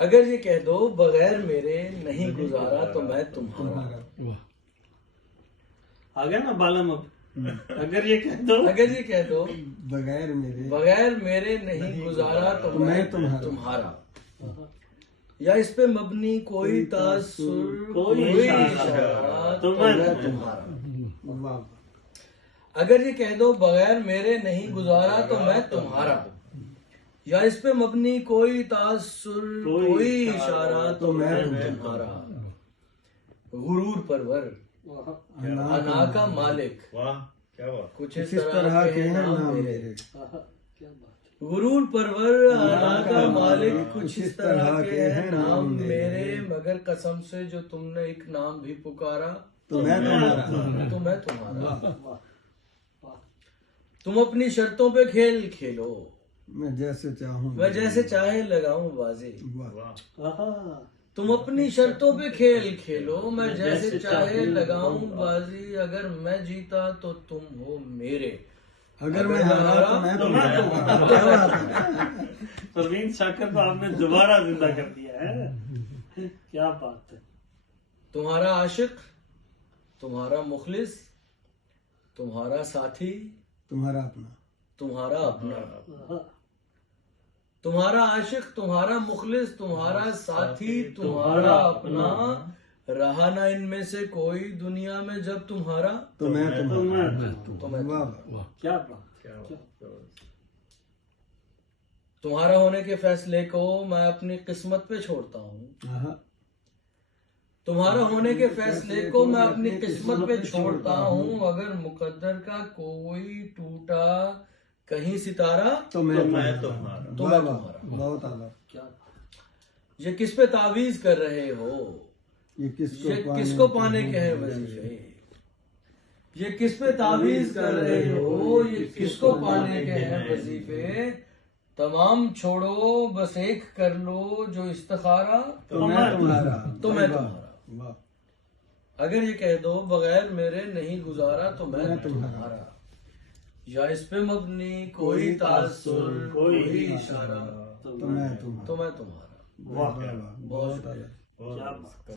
अगर ये कह दो बगैर मेरे नहीं गुजारा तो मैं तुम्हारा। आ गया ना बालम अब। अगर ये कह दो बगैर मेरे नहीं गुजारा तो मैं तुम्हारा। या इस पे मबनी कोई तासुर कोई इशारा तो मैं तुम्हारा। अगर ये कह दो बगैर मेरे नहीं गुजारा तो मैं तुम्हारा। या इस पे मबनी कोई तासुर कोई इशारा तो मैं तुम्हारा। गुरूर परवर अना का मालिक, वाह क्या बात। कुछ इस तरह के हैं नाम मेरे। गुरूर परवर अना का मालिक, कुछ इस तरह के हैं नाम मेरे। मगर कसम से जो तुमने एक नाम भी पुकारा तो मैं तुम्हारा। तुम अपनी शर्तों पे खेल खेलो, मैं जैसे चाहूँ मैं जैसे चाहे लगाऊं बाजी। वाह तुम अपनी शर्तों पे खेल खेलो, मैं जैसे चाहे लगाऊं बाजी। अगर मैं जीता तो तुम हो मेरे, अगर मैं हारा तो मैं तुम्हारा। परवीन शाकर को आपने दोबारा जिंदा कर दिया है। क्या बात है। तुम्हारा आशिक, तुम्हारा मुखलिस, तुम्हारा साथी, तुम्हारा अपना। तुम्हारा अपना। तुम्हारा आशिक, तुम्हारा मुखलिस, तुम्हारा साथी, तुम्हारा अपना। रहा ना इनमें से कोई दुनिया में जब तुम्हारा तो मैं तुम्हारा। तुम्हें क्या बात। तुम्हारा होने के फैसले को मैं अपनी किस्मत पे छोड़ता हूँ। तुम्हारा होने के फैसले को मैं अपनी किस्मत पे छोड़ता हूँ। अगर मुकद्दर का कोई टूटा कहीं सितारा तो मैं तुम्हारा। तो मैं तुम्हारा। बहुत आला। क्या ये किस पे तावीज कर रहे हो? ये किसको पाने के हैं वजीफे? ये किस पे तावीज कर रहे हो? ये किसको पाने के हैं वजीफे? तमाम छोड़ो बस एक कर लो जो इस्तिखारा तो मैं तुम्हारा। तो मैं तुम्हारा। अगर ये कह दो बगैर मेरे नहीं गुजारा तो मैं तुम्हारा। या इस पे मबनी कोई तासुर कोई इशारा तो मैं तुम्हारा। तो मैं तुम्हारा। वाह बहुत शुक्रिया। क्या बात।